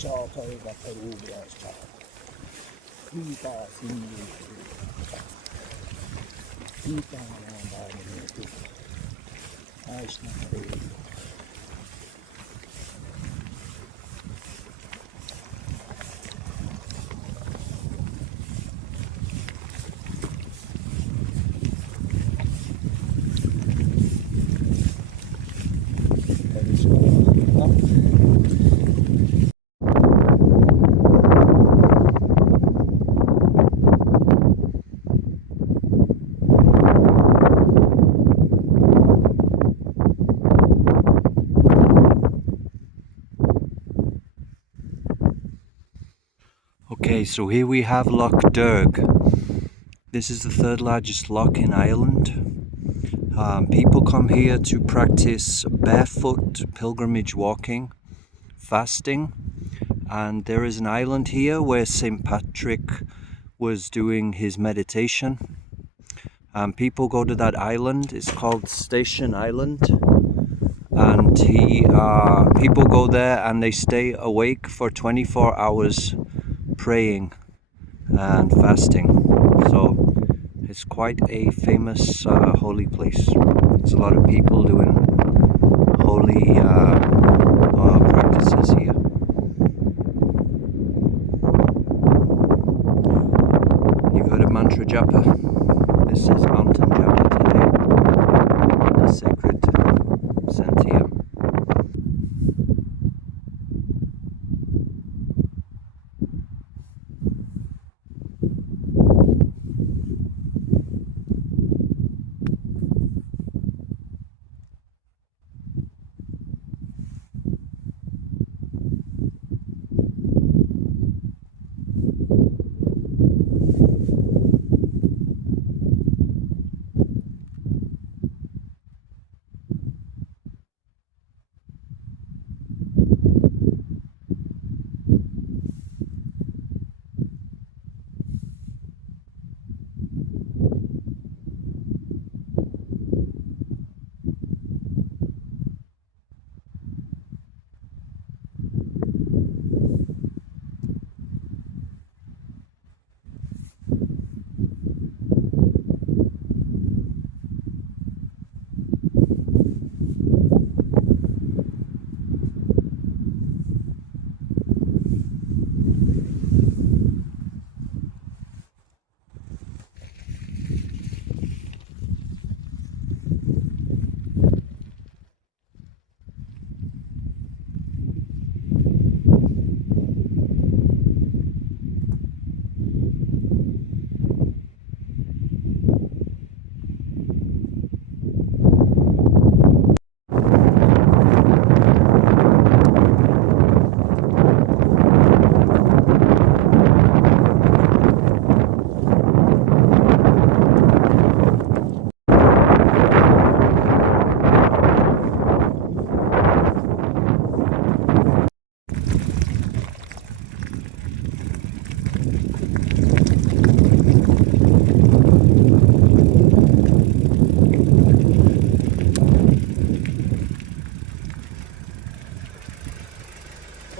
Ciao, Perugia, ciao. Vita, Signore. Vita, Nandamini. Aishna, Okay, so here we have Lough Derg. This is the third largest lough in Ireland. People come here to practice barefoot pilgrimage walking, fasting, and there is an island here where St. Patrick was doing his meditation. People go to that island. It's called Station Island, and people go there and they stay awake for 24 hours praying and fasting. So it's quite a famous holy place. There's a lot of people doing holy practices here. You've heard of mantra japa? This is mountain japa today, the sacred sentium.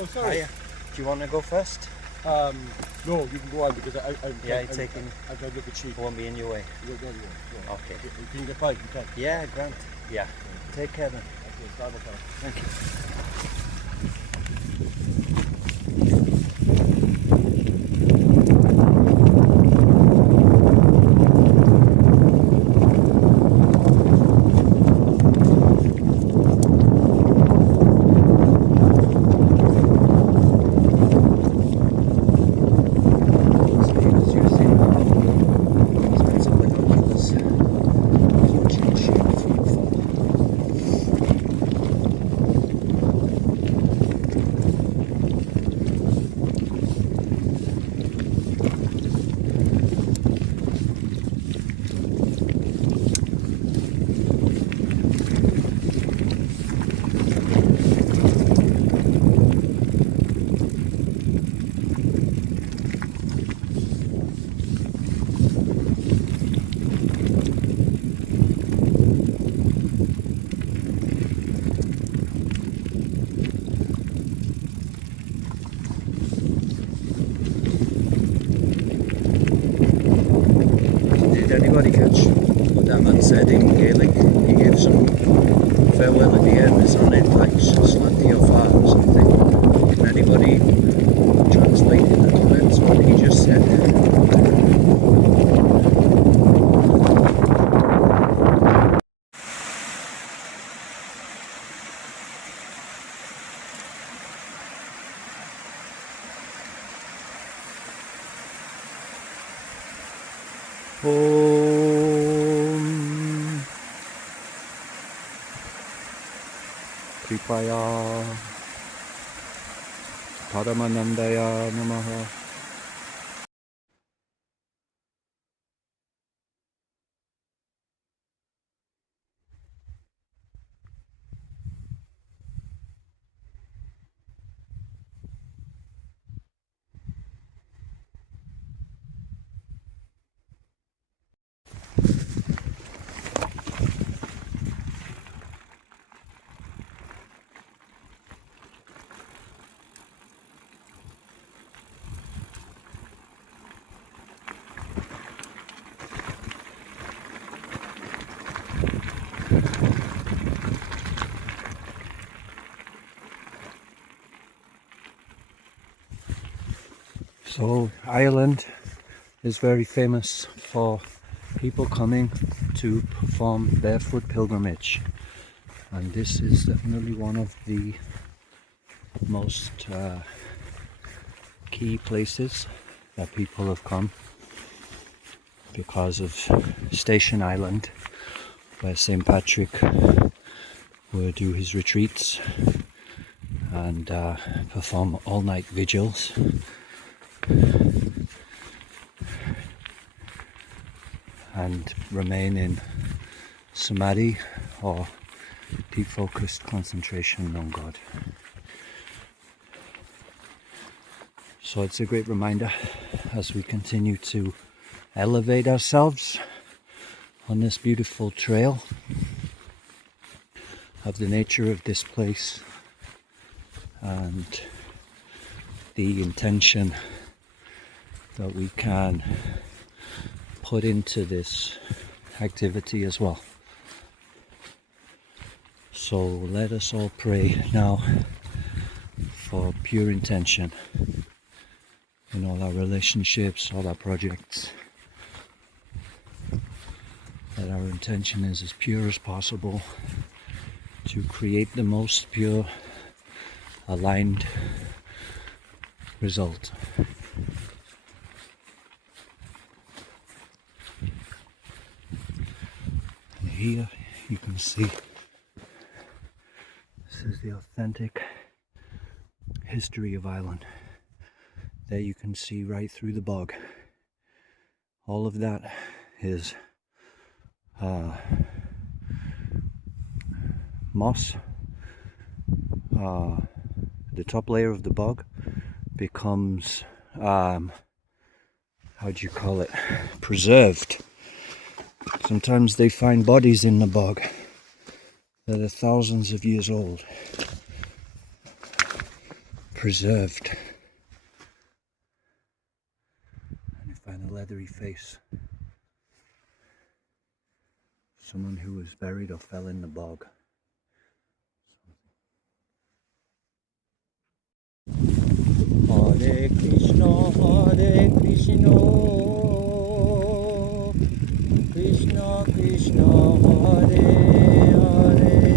Oh, sorry. Hiya. Do you want to go first? No, you can go on because I'm taking. I'm trying to look at sheep. Won't be in your way. Yeah. Okay. Can you get by? You can. Yeah, Grant. Yeah. Take care then. Okay, start with that. Thank you. anybody catch what that man said in Gaelic? He gave some farewell at the end. It's on it like Slanty or Far or something. Can anybody translate in the comments what he just said? Om Kripaya Paramanandaya Namaha. So Ireland is very famous for people coming to perform barefoot pilgrimage, and this is definitely one of the most key places that people have come because of Station Island, where St. Patrick would do his retreats and perform all-night vigils. And remain in samadhi, or deep focused concentration on God. So it's a great reminder as we continue to elevate ourselves on this beautiful trail of the nature of this place and the intention that we can put into this activity as well. So let us all pray now for pure intention in all our relationships, all our projects. That our intention is as pure as possible to create the most pure, aligned result. And here you can see this is the authentic history of Ireland. There you can see right through the bog. All of that is moss. The top layer of the bog becomes, how do you call it, preserved. Sometimes they find bodies in the bog that are thousands of years old, preserved. And you find a leathery face. Someone who was buried or fell in the bog. Hare Krishna, Krishna Krishna, Hare Hare,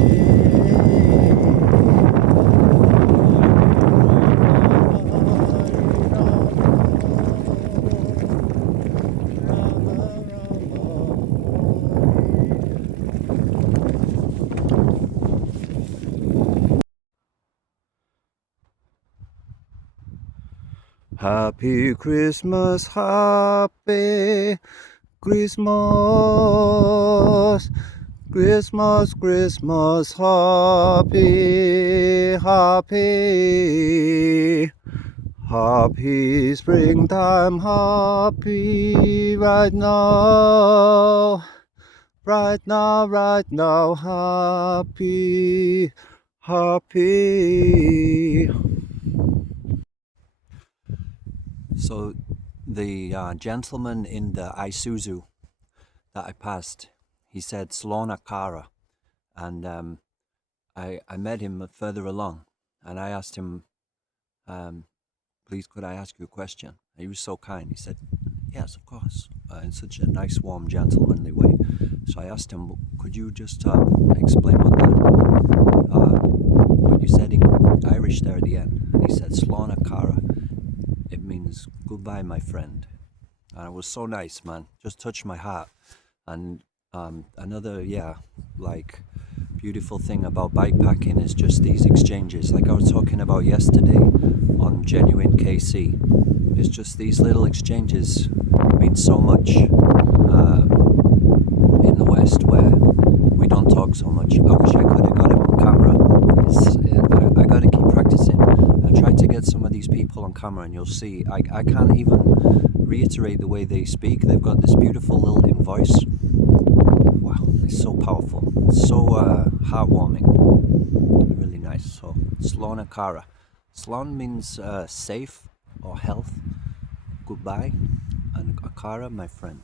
Happy Christmas, happy Christmas, Christmas, Christmas, happy, happy, happy springtime, happy right now, right now, right now, happy, happy. So the gentleman in the Isuzu that I passed, he said Slona Cara, and I met him further along, and I asked him, please, could I ask you a question? And he was so kind. He said, yes, of course, in such a nice, warm, gentlemanly way. So I asked him, could you just explain what you said in Irish there at the end? And he said, Slán Cara. It means goodbye, my friend. And it was so nice, man. Just touched my heart. And another, beautiful thing about bikepacking is just these exchanges. Like I was talking about yesterday on Genuine KC. It's just these little exchanges mean so much in the West, where we don't talk so much. I wish I could have got him on camera. I got to keep practicing. I tried to get some of these people on camera, and you'll see I can't even reiterate the way they speak. They've got this beautiful lilting voice. Wow, it's so powerful. It's so heartwarming. Really nice. So, Slán Cara. Slán means safe or health, goodbye, and Cara, my friend.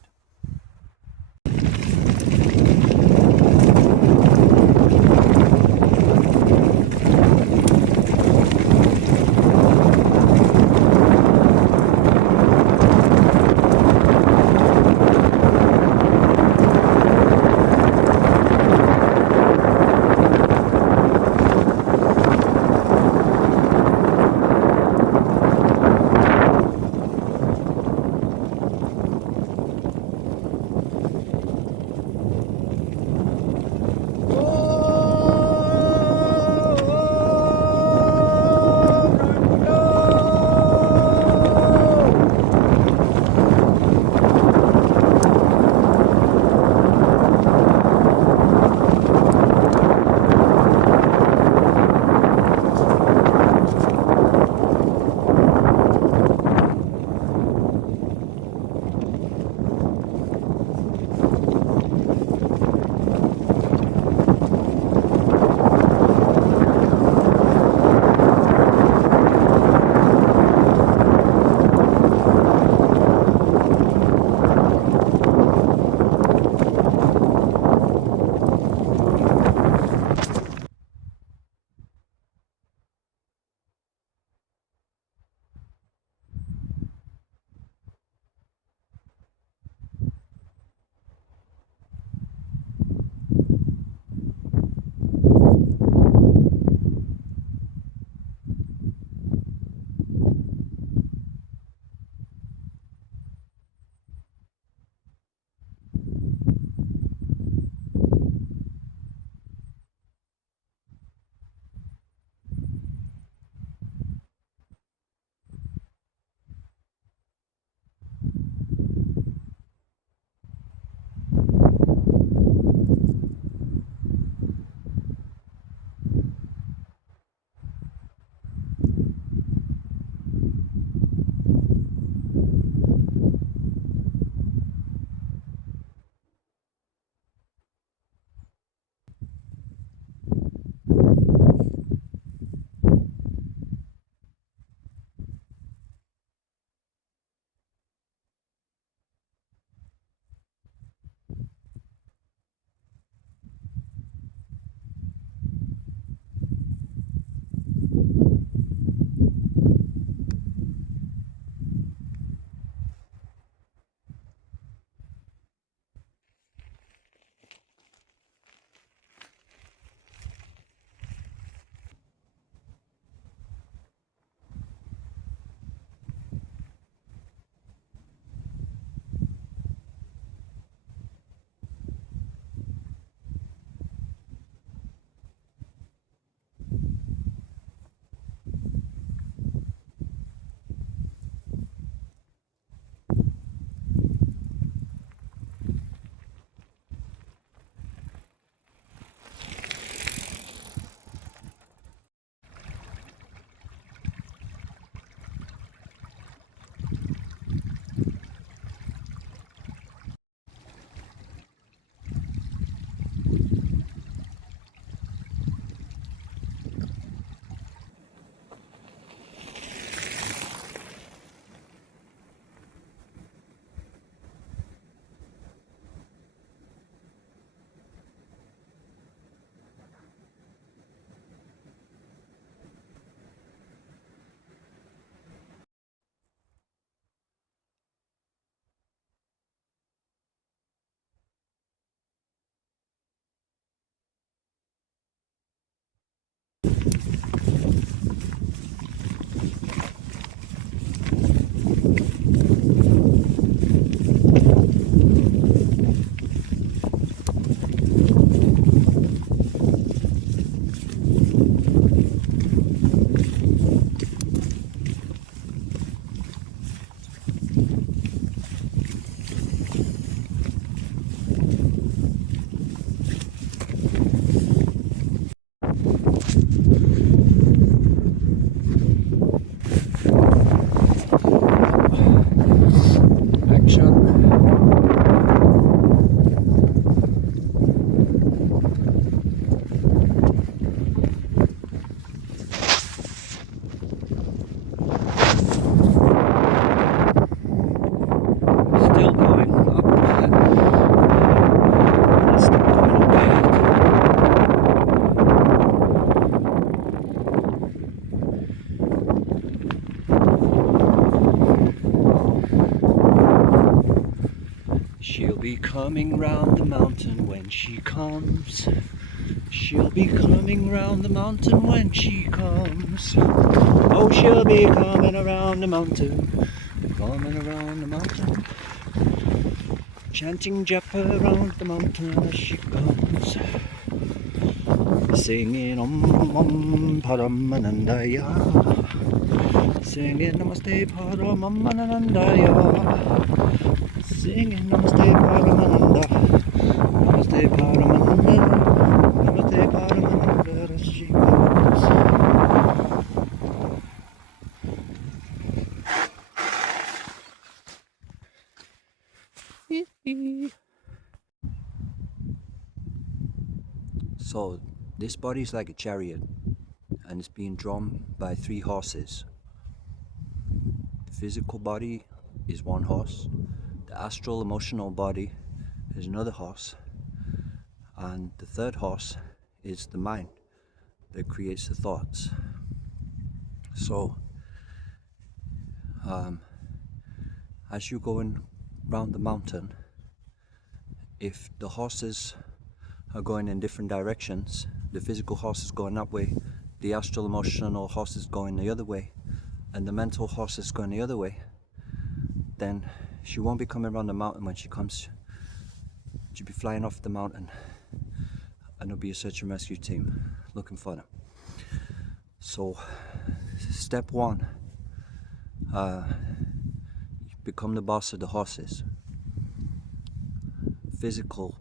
coming round the mountain when she comes. She'll be coming round the mountain when she comes. Oh, she'll be coming around the mountain, coming around the mountain, chanting japa around the mountain as she comes, singing Om Paramanandaya, singing Namaste Paramanandaya, singing Namaste Paramananda, Namaste Paramananda, Namaste Paramananda as she comes. So this body is like a chariot and it's being drawn by 3 horses. The physical body is 1 horse, the astral emotional body is another horse, and the 3rd horse is the mind that creates the thoughts. So as you're going round the mountain, if the horses are going in different directions, the physical horse is going that way, the astral emotional horse is going the other way, and the mental horse is going the other way, then she won't be coming around the mountain. When she comes, she'll be flying off the mountain and there'll be a search and rescue team looking for them. So step 1, you become the boss of the horses. Physical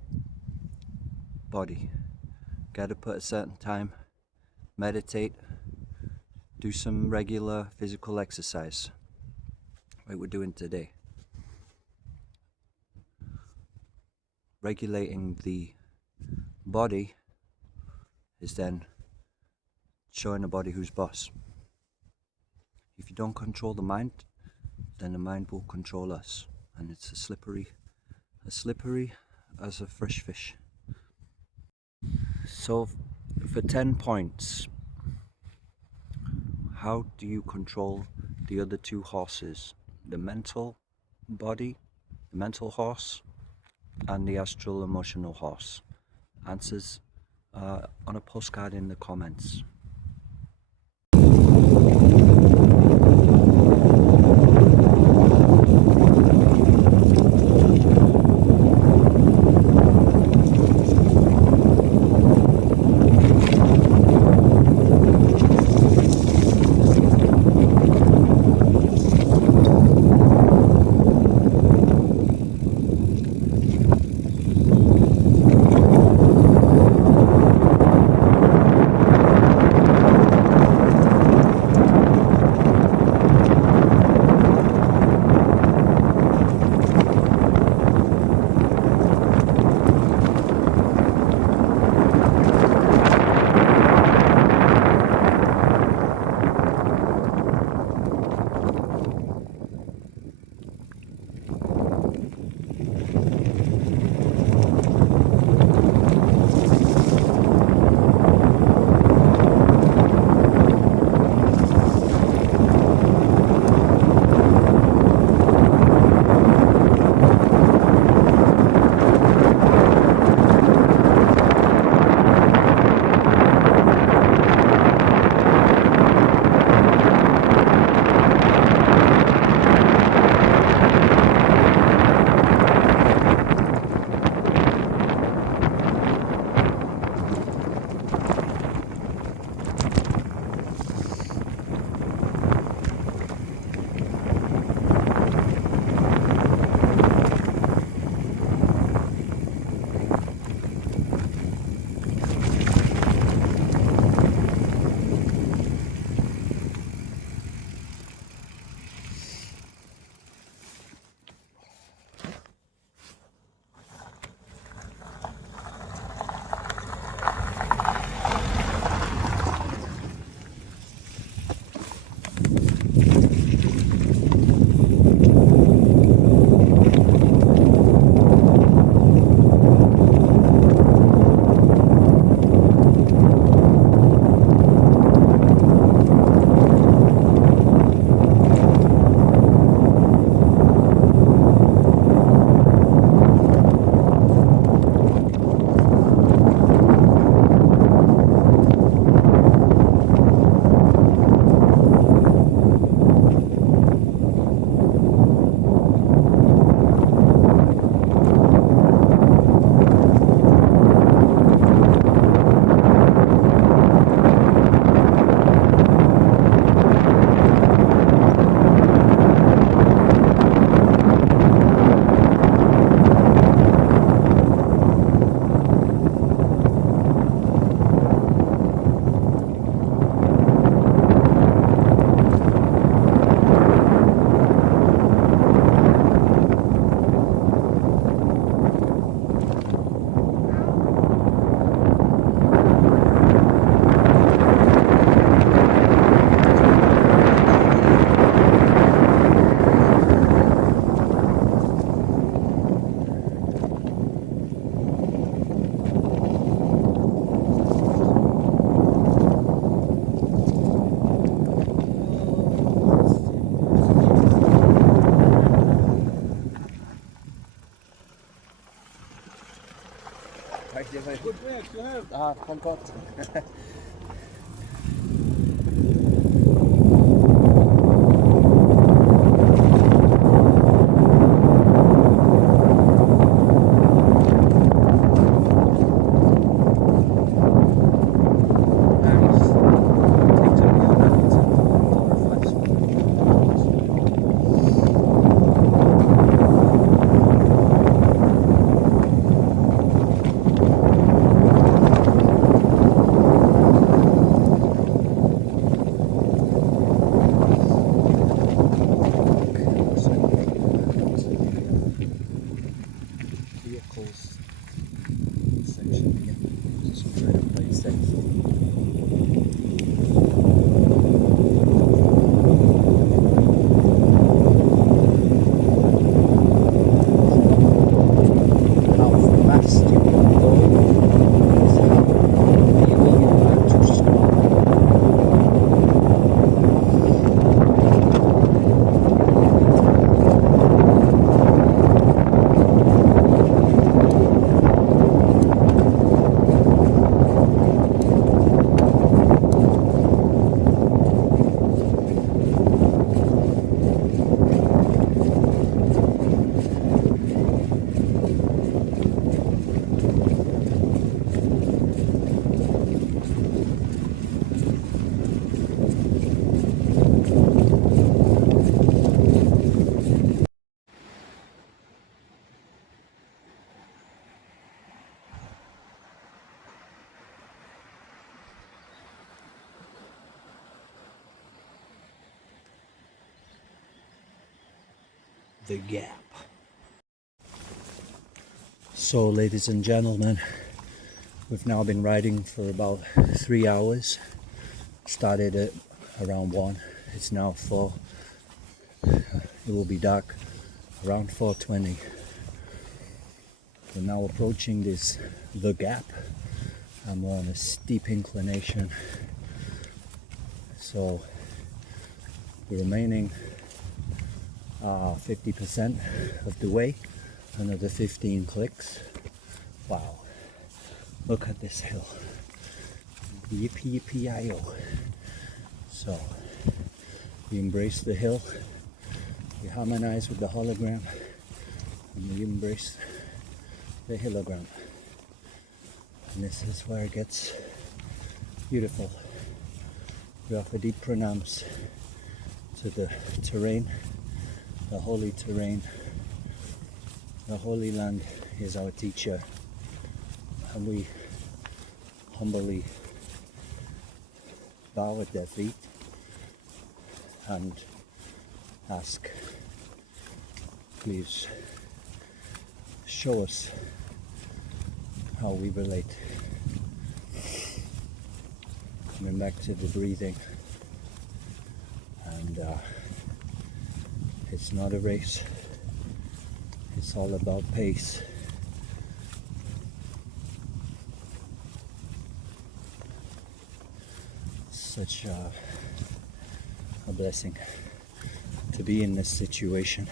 body, get up at a certain time, meditate, do some regular physical exercise like we're doing today. Regulating the body is then showing the body who's boss. If you don't control the mind, then the mind will control us, and it's as slippery as a fresh fish. So for 10 points, how do you control the other 2 horses? The mental body, the mental horse, and the astral emotional horse? Answers on a postcard in the comments. Right away. Good work, you have. Ah, thank God. Vehicles section again. Just try to play safe. How fast you can go is how you will learn to stop. The gap. So, ladies and gentlemen, we've now been riding for about 3 hours. Started at around 1. It's now 4. It will be dark around 4:20. We're now approaching the gap, and we're on a steep inclination. So we're remaining 50% of the way, another 15 clicks. Wow, look at this hill. Yippee yippee I-O. So we embrace the hill, we harmonize with the hologram, and we embrace the hilogram. And this is where it gets beautiful. We offer deep pranams to the terrain, the holy terrain. The Holy Land is our teacher, and we humbly bow at their feet and ask, please show us how we relate. Coming back to the breathing, and it's not a race, it's all about pace. Such a blessing to be in this situation.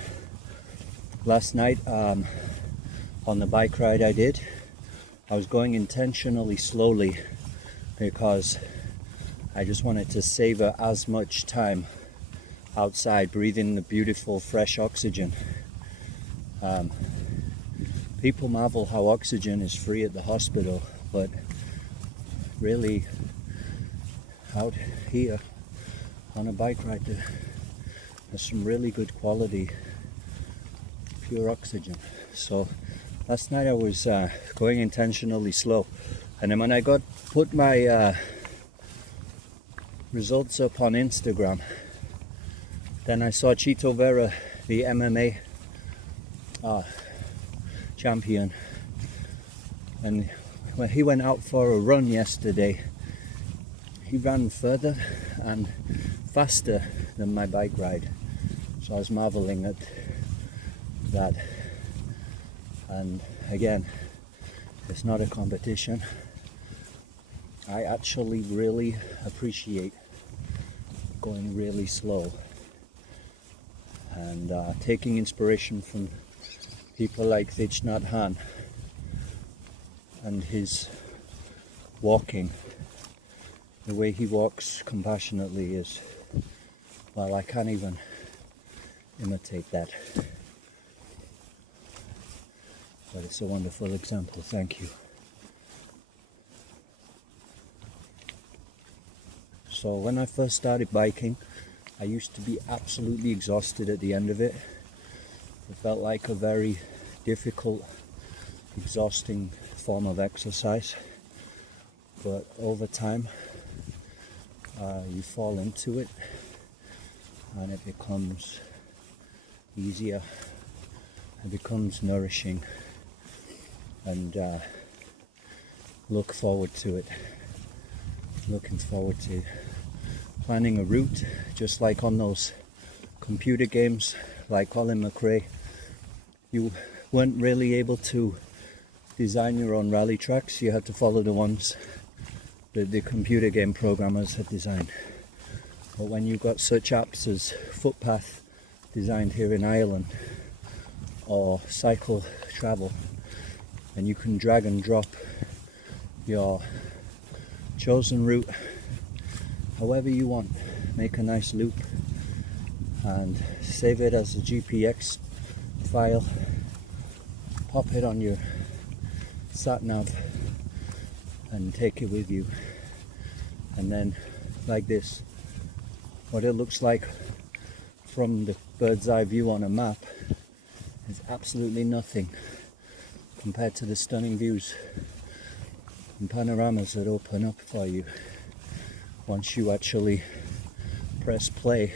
Last night on the bike ride I did, I was going intentionally slowly because I just wanted to savor as much time outside breathing the beautiful fresh oxygen. People marvel how oxygen is free at the hospital, but really out here on a bike ride there's some really good quality pure oxygen. So last night I was going intentionally slow, and then when I put my results up on Instagram, then I saw Chito Vera, the MMA champion, and when he went out for a run yesterday, he ran further and faster than my bike ride. So I was marveling at that. And again, it's not a competition. I actually really appreciate going really slow and taking inspiration from people like Thich Nhat Hanh and his walking, the way he walks compassionately is, well, I can't even imitate that. But it's a wonderful example, thank you. So when I first started biking, I used to be absolutely exhausted at the end of it. It felt like a very difficult, exhausting form of exercise. But over time, you fall into it and it becomes easier, it becomes nourishing, and look forward to it. Looking forward to planning a route, just like on those computer games like Colin McRae. You weren't really able to design your own rally tracks, you had to follow the ones that the computer game programmers had designed. But when you've got such apps as Footpath, designed here in Ireland, or Cycle Travel, and you can drag and drop your chosen route however you want, make a nice loop and save it as a GPX file, pop it on your sat nav and take it with you. And then, like this, what it looks like from the bird's eye view on a map is absolutely nothing compared to the stunning views and panoramas that open up for you once you actually press play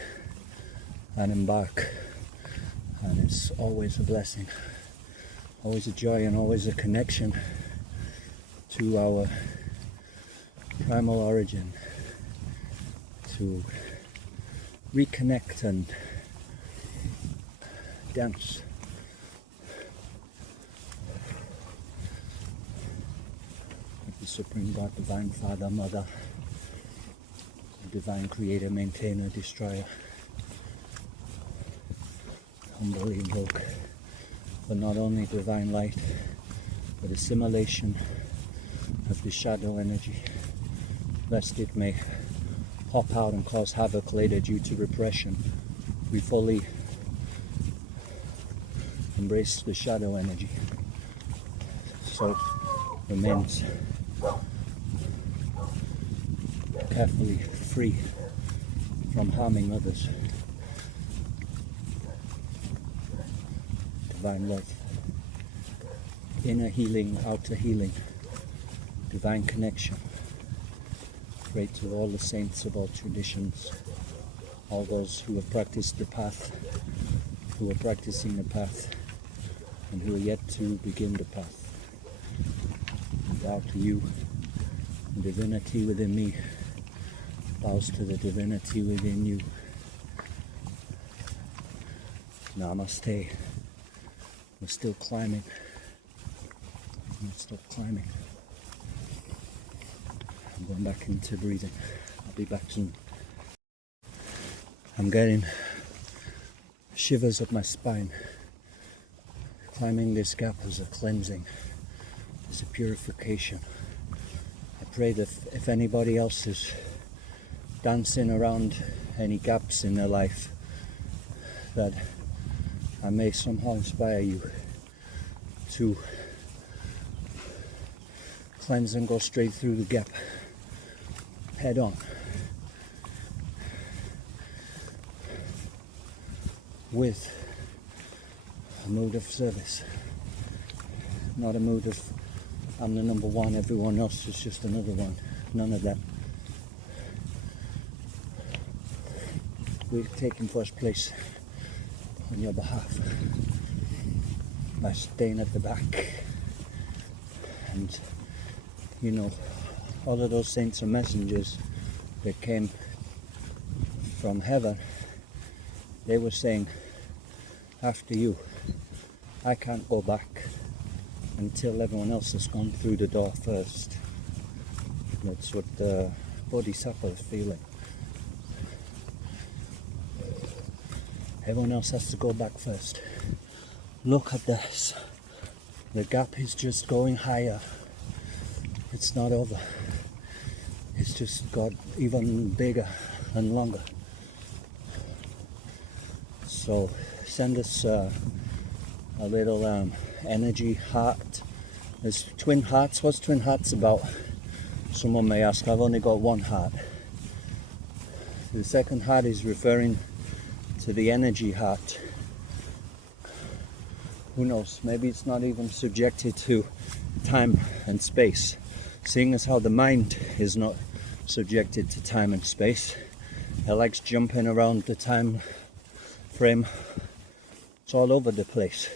and embark. And it's always a blessing, always a joy, and always a connection to our primal origin, to reconnect and dance. With the Supreme God, Divine Father, Mother, Divine Creator, Maintainer, Destroyer, humbly invoke for not only divine light, but assimilation of the shadow energy, lest it may pop out and cause havoc later due to repression. We fully embrace the shadow energy, so remains carefully free from harming others. Divine love, inner healing, outer healing, divine connection. Pray to all the saints of all traditions, all those who have practiced the path, who are practicing the path, and who are yet to begin the path. Bow to you, the divinity within me bows to the divinity within you. Namaste. We're still climbing. We're still climbing. I'm going back into breathing. I'll be back soon. I'm getting shivers up my spine. Climbing this gap is a cleansing. It's a purification. I pray that if anybody else is dancing around any gaps in their life, that I may somehow inspire you to cleanse and go straight through the gap, head on, with a mood of service, not a mood of I'm the number one, everyone else is just another one. None of that. We're taking first place on your behalf by staying at the back. And you know, all of those saints and messengers that came from heaven, they were saying, after you, I can't go back until everyone else has gone through the door first. That's what the Bodhisattva is feeling. Everyone else has to go back first. Look at this. The gap is just going higher it's not over. It's just got even bigger and longer. So send us a little energy heart. There's twin hearts. What's twin hearts about? Someone may ask. I've only got one heart. The second heart is referring to the energy heart. Who knows? Maybe it's not even subjected to time and space. Seeing as how the mind is not subjected to time and space, it likes jumping around the time frame. It's all over the place.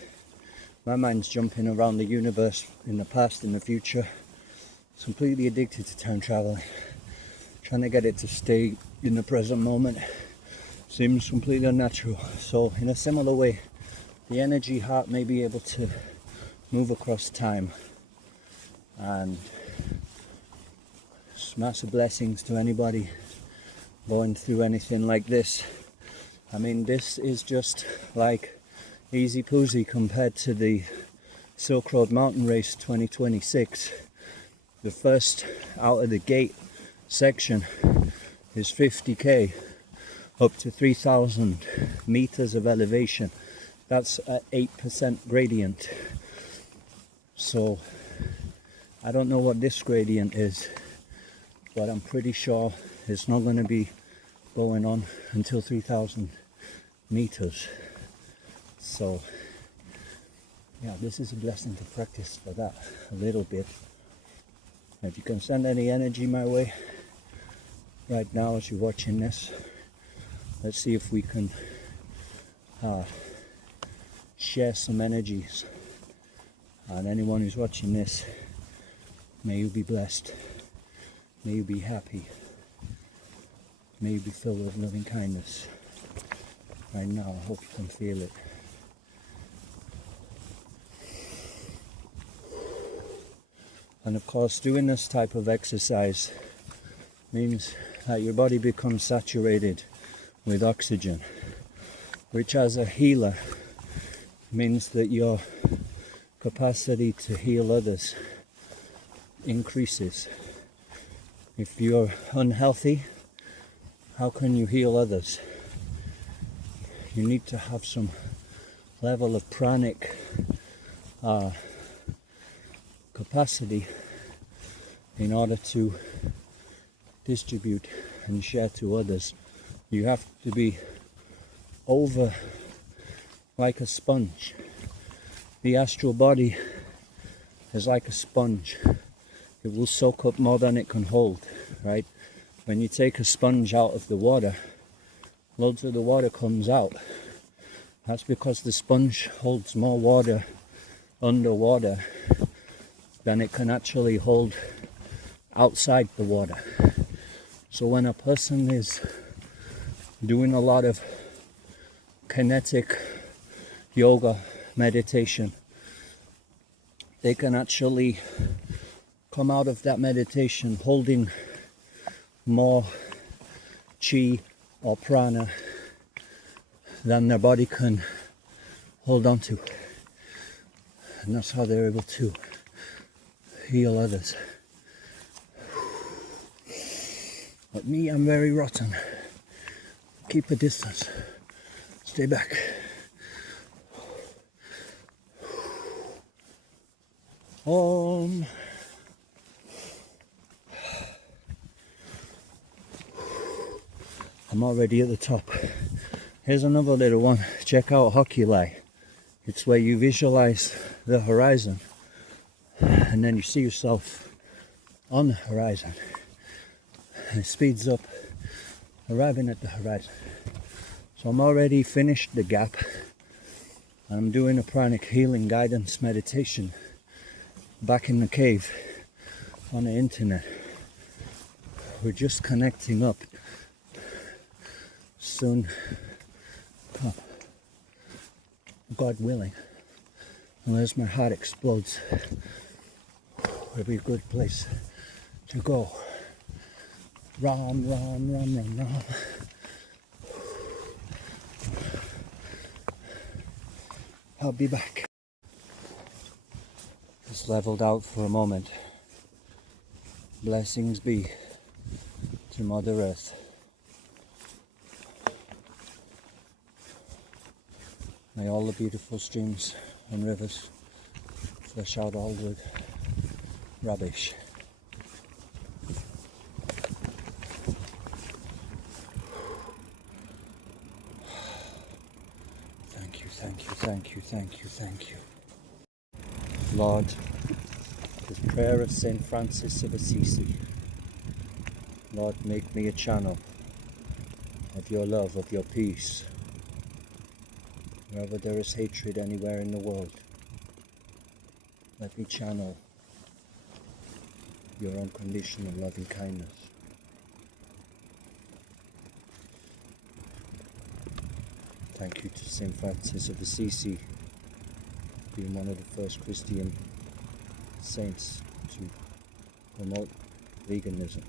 My mind's jumping around the universe in the past, in the future. It's completely addicted to time traveling. Trying to get it to stay in the present moment seems completely unnatural. So in a similar way, the energy heart may be able to move across time. And massive blessings to anybody going through anything like this. I mean, this is just like easy peasy compared to the Silk Road Mountain Race 2026. The first out of the gate section is 50k up to 3,000 meters of elevation. That's at 8% gradient. So I don't know what this gradient is, but I'm pretty sure it's not going to be going on until 3,000 meters. So yeah, this is a blessing to practice for that a little bit. If you can send any energy my way right now as you're watching this, let's see if we can share some energies. And anyone who's watching this, may you be blessed, may you be happy, may you be filled with loving kindness. Right now, I hope you can feel it. And of course, doing this type of exercise means that your body becomes saturated with oxygen, which as a healer means that your capacity to heal others increases. If you're unhealthy, how can you heal others? You need to have some level of pranic capacity in order to distribute and share to others. You have to be over like a sponge. The astral body is like a sponge. It will soak up more than it can hold, right? When you take a sponge out of the water, loads of the water comes out. That's because the sponge holds more water underwater than it can actually hold outside the water. So when a person is doing a lot of kinetic yoga, meditation, they can actually come out of that meditation holding more chi or prana than their body can hold on to. And that's how they're able to heal others. But me, I'm very rotten. Keep a distance. Stay back. I'm already at the top. Here's another little one. Check out Hockey. It's where you visualize the horizon and then you see yourself on the horizon. And it speeds up, arriving at the horizon. So I'm already finished the gap and I'm doing a pranic healing guidance meditation back in the cave on the internet. We're just connecting up. Soon, God willing, unless my heart explodes, it'll be a good place to go. Ram, ram, ram, ram, ram. I'll be back. Just leveled out for a moment. Blessings be to Mother Earth. May all the beautiful streams and rivers flush out all the rubbish. Thank you, thank you, thank you, thank you, thank you. Lord, this prayer of Saint Francis of Assisi. Lord, make me a channel of your love, of your peace. Wherever there is hatred anywhere in the world, let me channel your unconditional loving kindness. Thank you to Saint Francis of Assisi, being one of the first Christian saints to promote veganism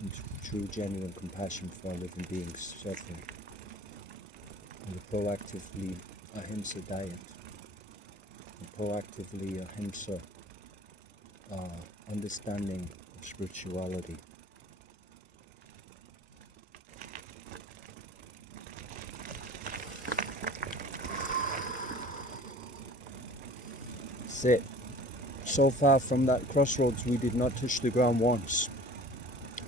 and true genuine compassion for living beings suffering, and a proactively ahimsa diet, a proactively ahimsa understanding of spirituality. That's it. So far from that crossroads, we did not touch the ground once.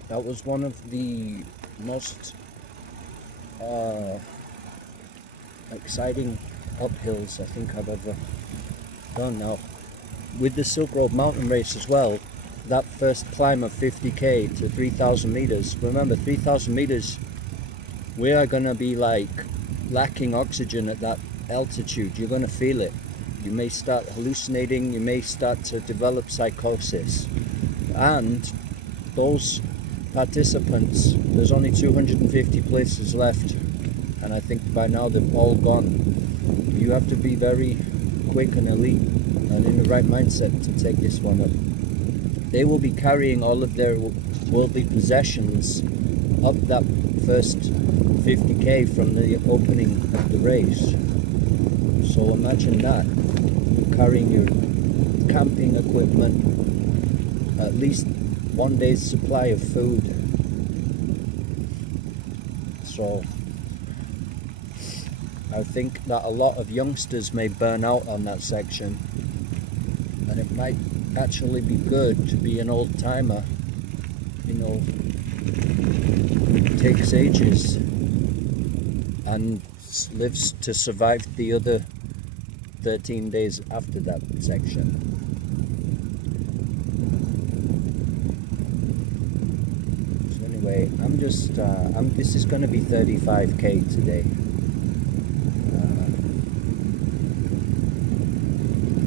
That was one of the most exciting uphills I think I've ever done. Now, with the Silk Road mountain race as well, that first climb of 50k to 3,000 meters, remember 3,000 meters, we are going to be like lacking oxygen at that altitude. You're going to feel it. You may start hallucinating, you may start to develop psychosis. And those participants, there's only 250 places left, and I think by now they've all gone. You have to be very quick and elite and in the right mindset to take this one up. They will be carrying all of their worldly possessions up that first 50k from the opening of the race. So imagine that, carrying your camping equipment, at least one day's supply of food. So I think that a lot of youngsters may burn out on that section, and it might actually be good to be an old timer. You know, takes ages and lives to survive the other 13 days after that section. So anyway, this is going to be 35k today.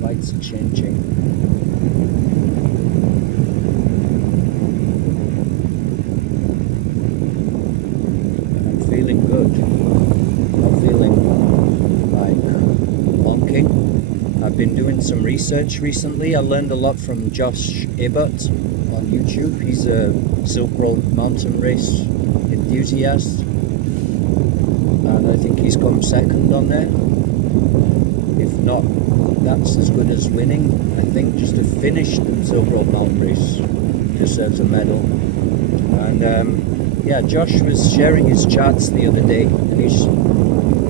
Lights are changing. I'm feeling good. I'm feeling like bonking. I've been doing some research recently. I learned a lot from Josh Ebert on YouTube. He's a Silk Road mountain race enthusiast, and I think he's come second on there. If not, that's as good as winning. I think just to finish the Silk Road mountain race deserves a medal. And yeah, Josh was sharing his charts the other day, and he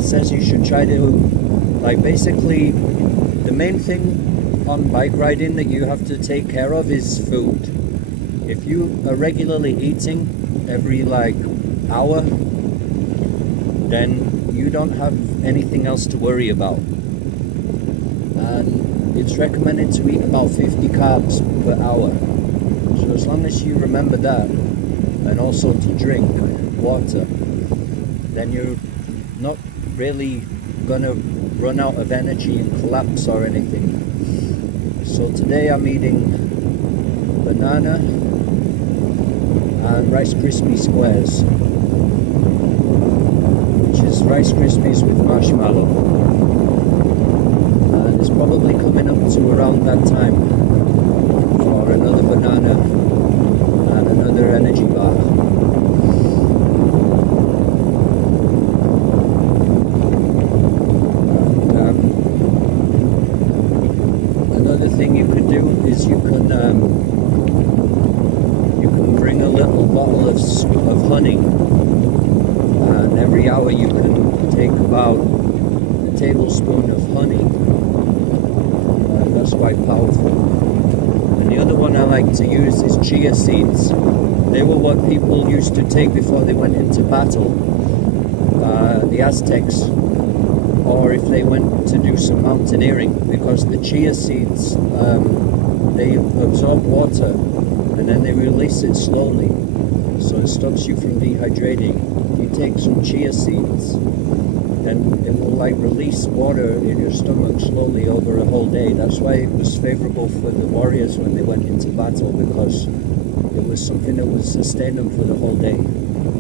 says you should try to, like, basically the main thing on bike riding that you have to take care of is food. If you are regularly eating every like hour, then you don't have anything else to worry about. And it's recommended to eat about 50 carbs per hour. So as long as you remember that, and also to drink water, then you're not really gonna run out of energy and collapse or anything. So today I'm eating banana and Rice Krispie squares, which is Rice Krispies with marshmallow. And it's probably coming up to around that time for another banana and another energy bar. Another thing you where you can take about a tablespoon of honey. That's quite powerful. And the other one I like to use is chia seeds. They were what people used to take before they went into battle. The Aztecs, or if they went to do some mountaineering, because the chia seeds, they absorb water and then they release it slowly, so it stops you from dehydrating. You take some chia seeds, then it will like release water in your stomach slowly over a whole day. That's why it was favorable for the warriors when they went into battle, because it was something that would sustain them for the whole day.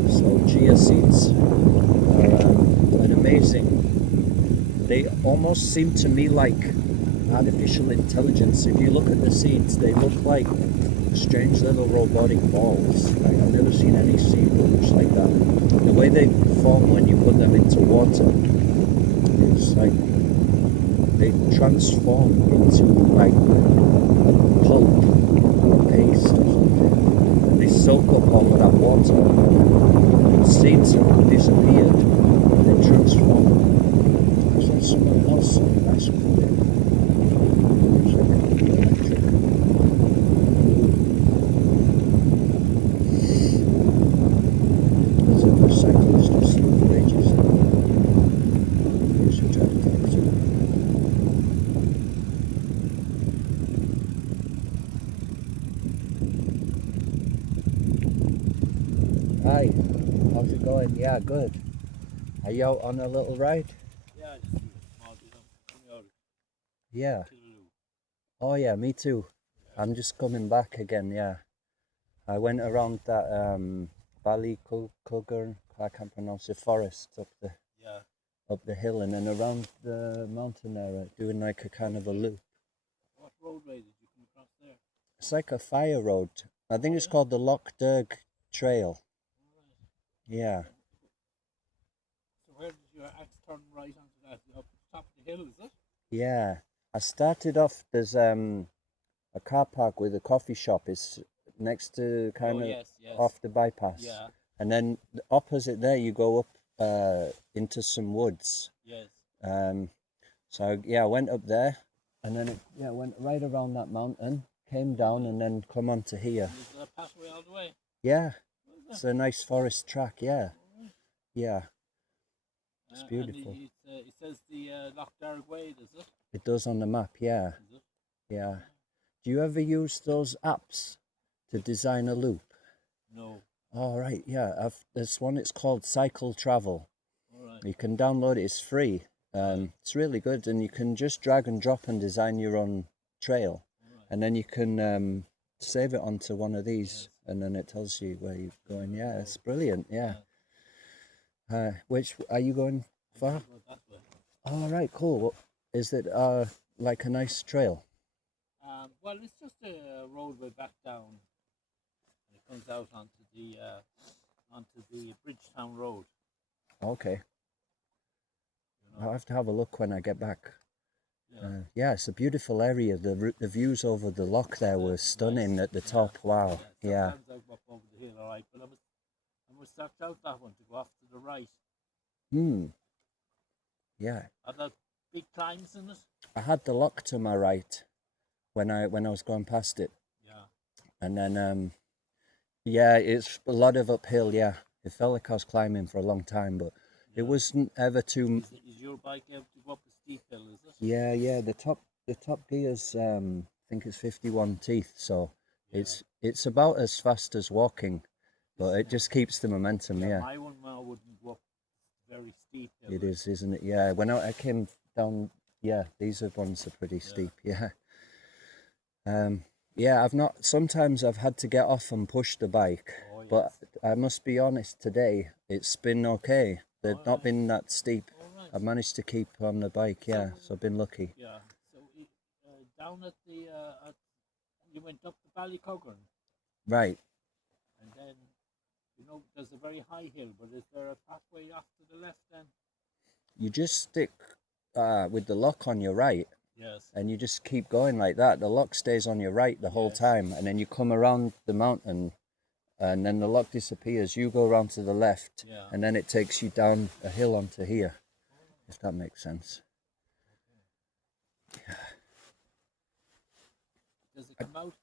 So chia seeds are an amazing. They almost seem to me like artificial intelligence. If you look at the seeds, they look like strange little robotic balls. Like, I've never seen any seed that looks like that. The way they form when you put them into water, it's like they transform into like a pulp or a paste or something. And they soak up all of that water. The seeds have disappeared. They transform. There's something else that's cool. There's a cyclist who's seen for ages. You should try to talk to him. Hi, how's it going? Yeah, good. Are you out on a little ride? Yeah, just a small bit coming out of Yeah. Kilbane. Oh yeah, me too. I'm just coming back again, yeah. I went around that Ballycuggan, I can't pronounce the forest Yeah. up the hill, and then around the mountain there, doing like a kind of a loop. What roadway did you come across there? It's like a fire road. I think it's Yeah? called the Lough Derg Trail. Alright. Yeah. So where did your axe turn right onto that? Up the top of the hill, is it? Yeah. I started off, there's a car park with a coffee shop. It's next to kind of yes. off the bypass. Yeah. And then opposite there, you go up into some woods. Yes. So yeah, I went up there, and then it went right around that mountain, came down, and then come onto here. Is there a pathway all the way? Yeah, Is it's a nice forest track. Yeah, Alright. yeah, it's beautiful. And it says the Lough Derg way, does it? It does on the map. Yeah, Is it? yeah. Do you ever use those apps to design a loop? No. All right. Yeah, there's one. It's called Cycle Travel. Alright. You can download it. It's free. It's really good, and you can just drag and drop and design your own trail, and then you can save it onto one of these, and then it tells you where you're going. Yeah, it's brilliant. Yeah. Which are you going for? That way. All right, cool. Well, is it like a nice trail? Well, it's just a roadway back down. And it comes out onto the Bridgetown Road. Okay. You know? I'll have to have a look when I get back. Yeah. Yeah, it's a beautiful area. The views over the loch there were stunning at the top. Wow. Yeah. Sometimes I go up over the hill, all right, but I must start out that one to go off to the right. Yeah. Are there big climbs in it? I had the loch to my right when I was going past it. Yeah. And then yeah, it's a lot of uphill. Yeah, it felt like I was climbing for a long time, but it wasn't ever too. Is your bike able to go up a steep hill? Is it? Yeah. The top gear's I think it's 51 teeth, so it's about as fast as walking, but it just keeps the momentum. Yeah. My one now wouldn't go up very steep hill. It is, isn't it? Yeah. When I came down, yeah, these ones are pretty steep. Yeah. Yeah, sometimes I've had to get off and push the bike, but I must be honest, today it's been okay. They've not been that steep. I've managed to keep on the bike, yeah, so I've been lucky. Yeah, so down at the, you went up the Ballycuggan. Right. And then, there's a very high hill, but is there a pathway off to the left then? You just stick with the lock on your right. Yes. And you just keep going like that. The lock stays on your right the whole time, and then you come around the mountain, and then the lock disappears. You go around to the left, Yeah. and then it takes you down a hill onto here, if that makes sense. Does it come out?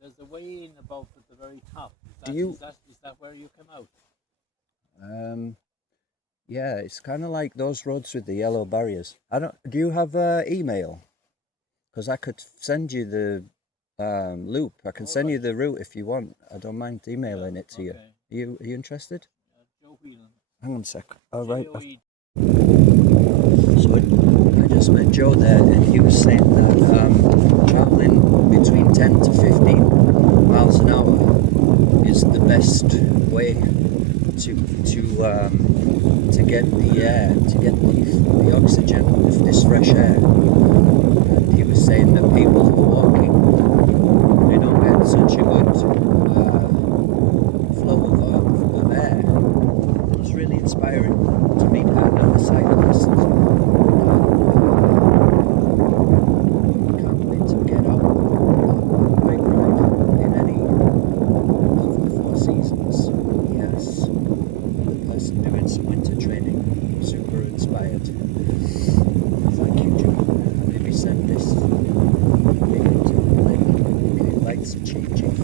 There's a way in above at the very top. Is that where you come out? Yeah, it's kind of like those roads with the yellow barriers. Do you have email? Because I could send you the loop. I can send you the route if you want. I don't mind emailing it to you. Are you interested? Joe Whelan. Hang on a sec. All right. J-O-E. So I just met Joe there, and he was saying that traveling between 10 to 15 miles an hour is the best way to get the air, to get the oxygen of this fresh air. And he was saying that people who are walking, they don't get such a good flow of air. It was really inspiring to meet another cyclist. Can't wait to get out on a bike ride in any of the 4 seasons. Yes, the person doing some winter training, super inspired. Thank you, Joe. Maybe send this video to him. Maybe lights are changing.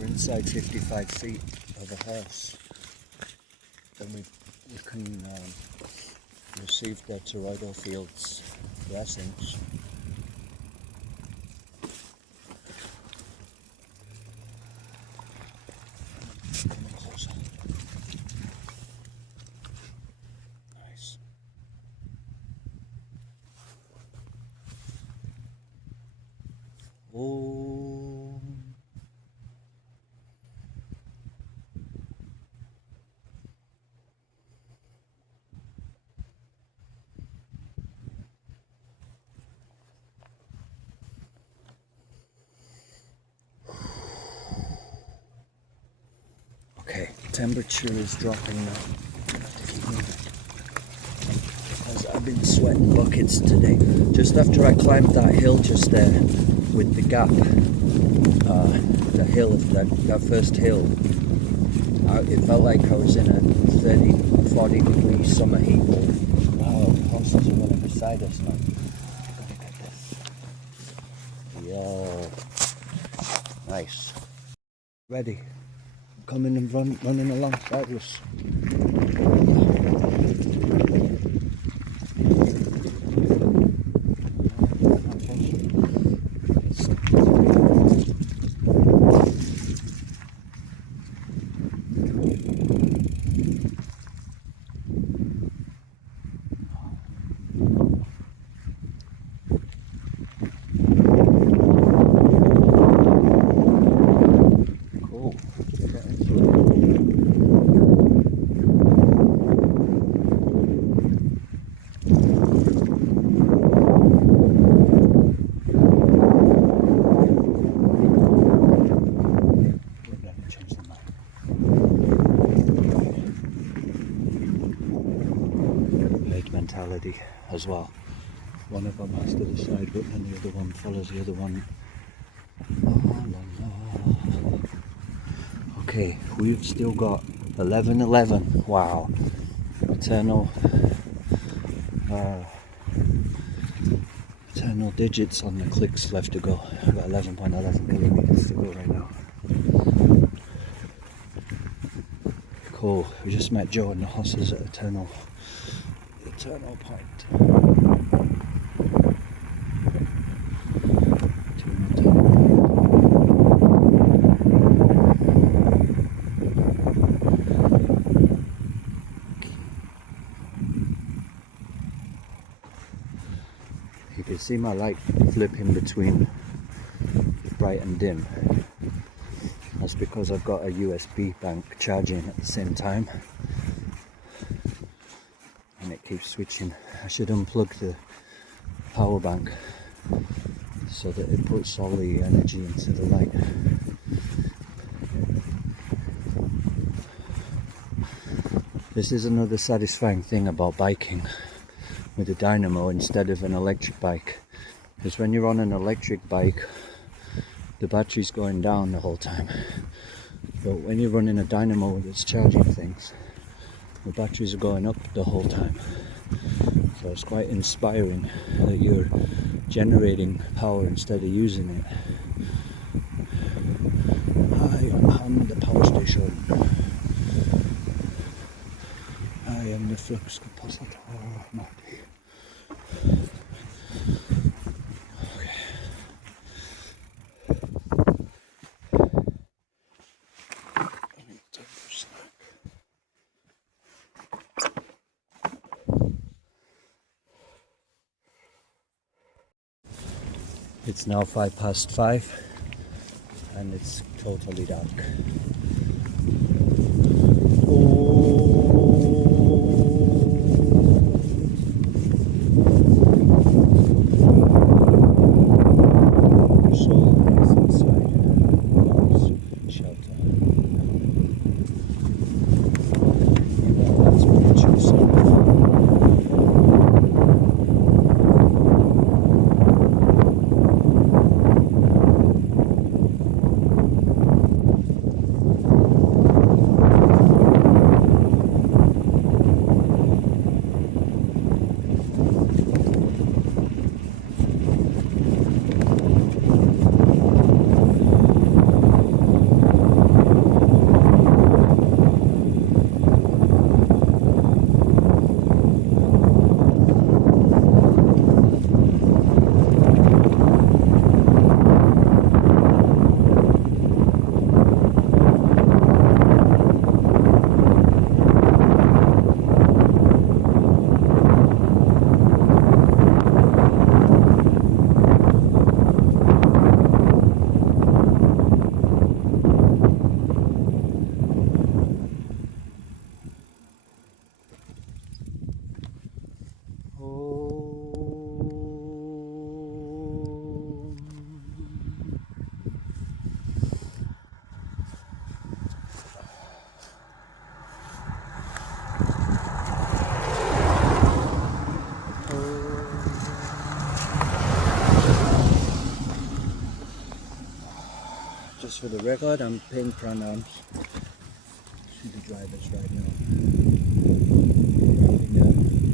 Inside 55 feet of a house, then we can receive the toroidal fields blessings. Nice. Oh. Okay, temperature is dropping now. As I've been sweating buckets today. Just after I climbed that hill just there with the gap, the hill, that first hill, it felt like I was in a 30, 40 degree summer heat wave. Wow, the horses are running beside us now. Look at this. Yo, nice. Ready. Coming and running alongside us. Mentality as well. One of them has to decide, but then the other one follows the other one. Okay, we've still got 11:11. Wow, eternal digits on the clicks left to go. I've got 11.11 kilometers to go right now. Cool. We just met Joe and the horses at eternal point. You can see my light flipping between bright and dim. That's because I've got a USB bank charging at the same time. and it keeps switching. I should unplug the power bank so that it puts all the energy into the light. This is another satisfying thing about biking with a dynamo instead of an electric bike, because when you're on an electric bike the battery's going down the whole time, but when you're running a dynamo that's charging things, the batteries are going up the whole time. So it's quite inspiring that you're generating power instead of using it. I am the power station. I am the flux capacitor. It's now 5:05 and it's totally dark. Just for the record, I'm paying pranams to the drivers right now.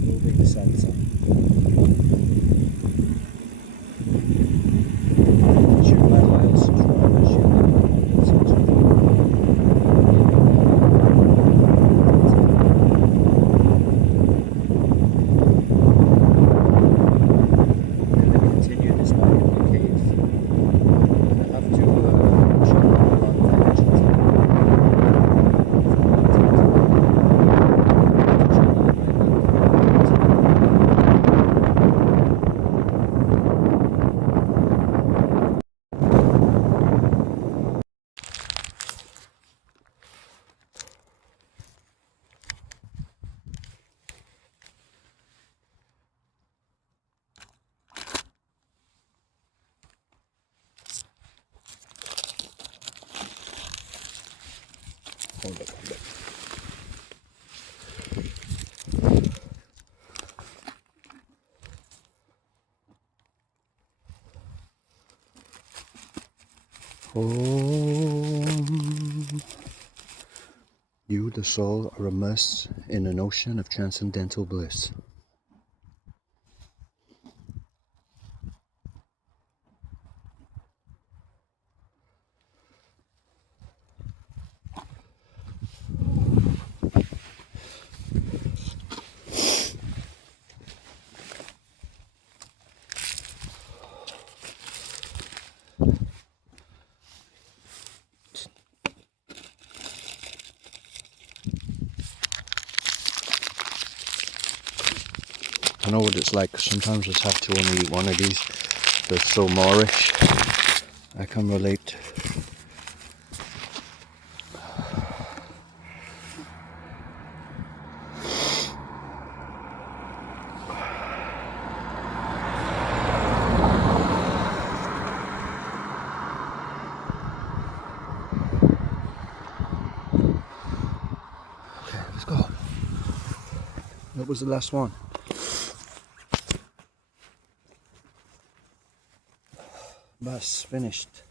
Moving the salsa. Hold it. Om. You, the soul, are immersed in an ocean of transcendental bliss. I know what it's like. Sometimes I just have to only eat one of these. They're so moreish. I can relate. That was the last one. Bus finished.